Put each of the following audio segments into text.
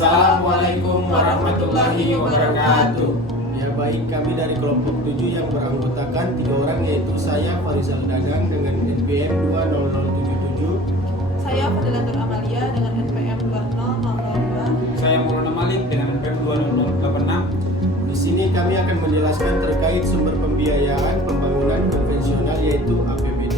Assalamualaikum warahmatullahi wabarakatuh. Ya baik, kami dari kelompok 7 yang beranggotakan 3 orang, yaitu saya Farizal Dagang dengan NPM 20077. Saya Fadila Nur Amalia dengan NPM 20002. Saya Maulana Malik dengan NPM 20086. Di sini kami akan menjelaskan terkait sumber pembiayaan pembangunan konvensional, yaitu APBD.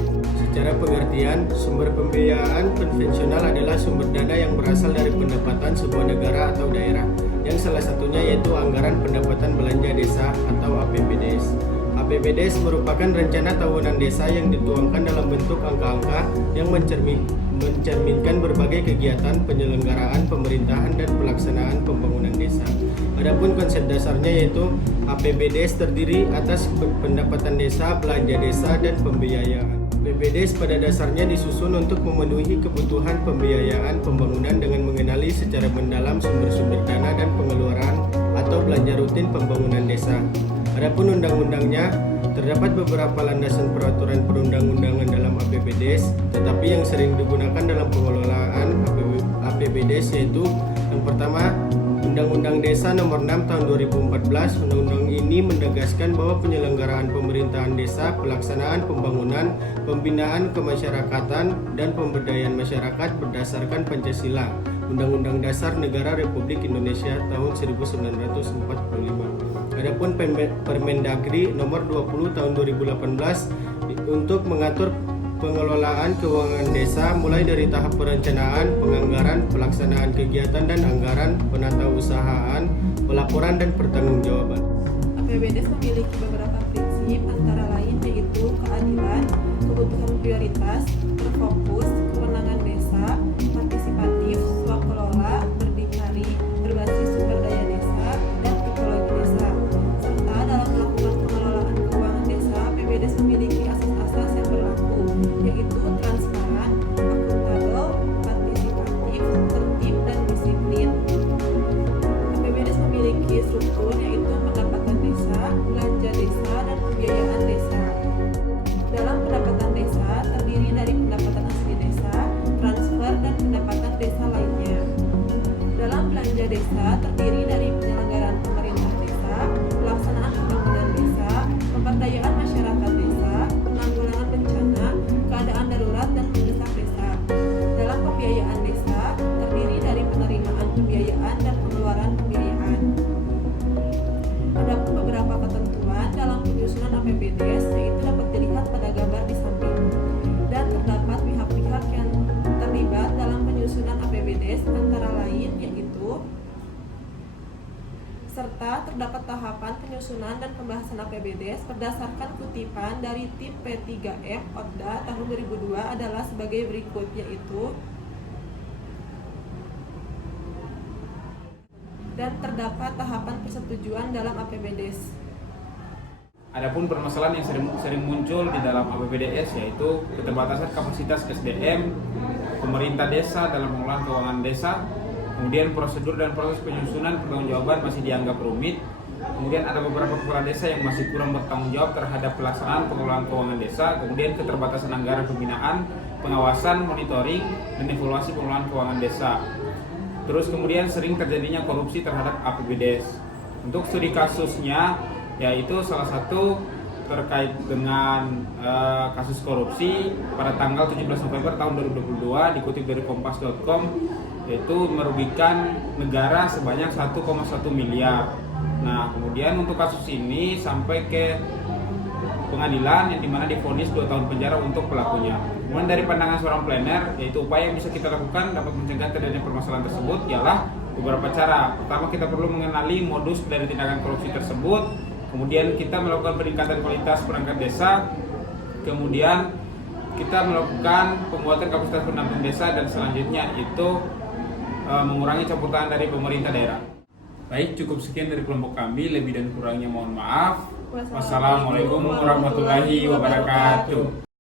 Secara pengertian, sumber pembiayaan konvensional adalah sumber dana yang berasal dari pendapatan sebuah negara atau daerah, yang salah satunya yaitu anggaran pendapatan belanja desa atau APBDes. APBDes merupakan rencana tahunan desa yang dituangkan dalam bentuk angka-angka yang mencerminkan berbagai kegiatan penyelenggaraan pemerintahan dan pelaksanaan pembangunan desa. Adapun konsep dasarnya yaitu APBDes terdiri atas pendapatan desa, belanja desa, dan pembiayaan. APBDes pada dasarnya disusun untuk memenuhi kebutuhan pembiayaan pembangunan dengan mengenali secara mendalam sumber-sumber dana dan pengeluaran atau belanja rutin pembangunan desa. Adapun undang-undangnya, terdapat beberapa landasan peraturan perundang-undangan dalam APBDes, tetapi yang sering digunakan dalam pengelolaan APBDes yaitu yang pertama, Undang-Undang Desa Nomor 6 Tahun 2014. Undang-undang ini menegaskan bahwa penyelenggaraan pemerintahan desa, pelaksanaan pembangunan, pembinaan kemasyarakatan, dan pemberdayaan masyarakat berdasarkan Pancasila, Undang-Undang Dasar Negara Republik Indonesia tahun 1945. Adapun Permendagri Nomor 20 Tahun 2018 untuk mengatur pengelolaan keuangan desa mulai dari tahap perencanaan, penganggaran, pelaksanaan kegiatan dan anggaran, penatausahaan, pelaporan dan pertanggungjawaban. APBDes memiliki beberapa prinsip, antara lain yaitu keadilan, kebutuhan prioritas, terfokus, kewenangan desa, partisipatif, swakelola, berdikari, berbasis sumber daya desa, dan tipologi desa. Serta dalam melakukan pengelolaan keuangan desa, APBDes memiliki asas-asas yang berlaku, yaitu transparan, akuntabel, partisipatif, tertib, dan disiplin. APBDes memiliki struktur yaitu pendapatan desa, belanja desa, dan pembiayaan desa. Dalam pendapatan desa terdiri dari pendapatan asli desa, transfer, dan pendapatan desa lainnya. Dalam belanja desa terdiri dari penyelenggaraan pemerintah desa, pelaksanaan pembangunan desa, pemberdayaan masyarakat desa, penanggulangan bencana, keadaan darurat, dan mendesak desa. Dalam pembiayaan desa terdiri dari penerimaan pembiayaan dan pengeluaran pembiayaan. Ada beberapa ketentuan dalam penyusunan APBDes, yaitu dapat dilihat pada gambar di samping. Dan terdapat pihak-pihak yang terlibat dalam penyusunan APBDes, antara lain yaitu serta terdapat tahapan penyusunan dan pembahasan APBDes berdasarkan kutipan dari tim P3M ODA tahun 2002 adalah sebagai berikut, yaitu dan terdapat tahapan persetujuan dalam APBDes. Adapun permasalahan yang sering muncul di dalam APBDes yaitu keterbatasan kapasitas SDM, pemerintah desa dalam pengelolaan keuangan desa, kemudian prosedur dan proses penyusunan pertanggungjawaban masih dianggap rumit, kemudian ada beberapa kepala desa yang masih kurang bertanggung jawab terhadap pelaksanaan pengelolaan keuangan desa, kemudian keterbatasan anggaran pembinaan, pengawasan, monitoring, dan evaluasi pengelolaan keuangan desa. Terus kemudian sering terjadinya korupsi terhadap APBDes. Untuk studi kasusnya yaitu salah satu terkait dengan kasus korupsi pada tanggal 17 November tahun 2022 dikutip dari kompas.com, yaitu merugikan negara sebanyak 1,1 miliar. Nah, kemudian untuk kasus ini sampai ke pengadilan yang dimana divonis 2 tahun penjara untuk pelakunya. Kemudian dari pandangan seorang planner, yaitu upaya yang bisa kita lakukan dapat mencegah terjadinya permasalahan tersebut ialah beberapa cara. Pertama, kita perlu mengenali modus dari tindakan korupsi tersebut. Kemudian kita melakukan peningkatan kualitas perangkat desa. Kemudian kita melakukan pembuatan kapasitas pendamping desa, dan selanjutnya itu mengurangi campur tangan dari pemerintah daerah. Baik, cukup sekian dari kelompok kami. Lebih dan kurangnya mohon maaf. Wassalamualaikum warahmatullahi wabarakatuh.